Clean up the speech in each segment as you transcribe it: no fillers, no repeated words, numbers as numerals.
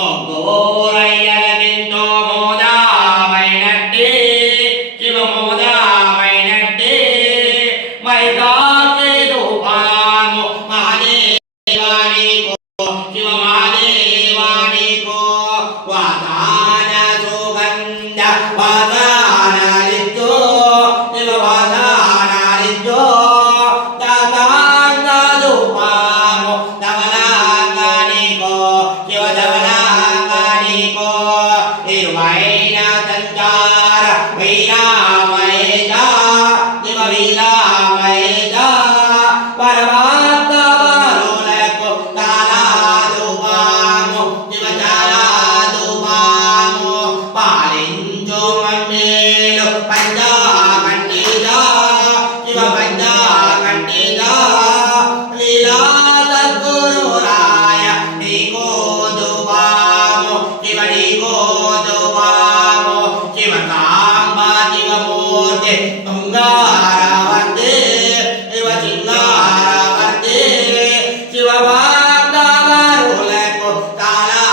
మొగ్గోరయ్యలకింతో మోదామైనట్టి శివమోదామైనట్టి మైకాకి రూపాము మహాదేవానికో శివ మహాదేవానికో వాతాన సుగంధ వాతానాలితో Shiva వాతానాలితో Irvaina Tantara Vila Maeda Diva Vila Maeda Paramata Varuleko Tala Dupamo Diva Tala Dupamo Palinjo Mamelo Panja Kantida Diva Panja Kantida Lila Tadguru Raya Niko Dupamo Diva Niko Tungaravante, Eva Chingaravante, Shiva Bhakta Varuleko Tala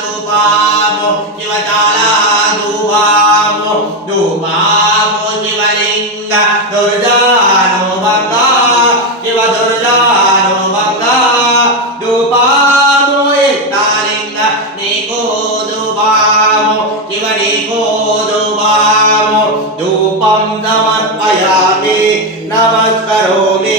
Dupamo, Shiva Tala Dupamo, Dupamo Shiva Linga, Durjano Bhakta, Shiva Durjano Bhakta, Dupamo Italinga, Niko Dupamo, Shiva Niko Dupamo, Dupam Samarpayami Namaskaromi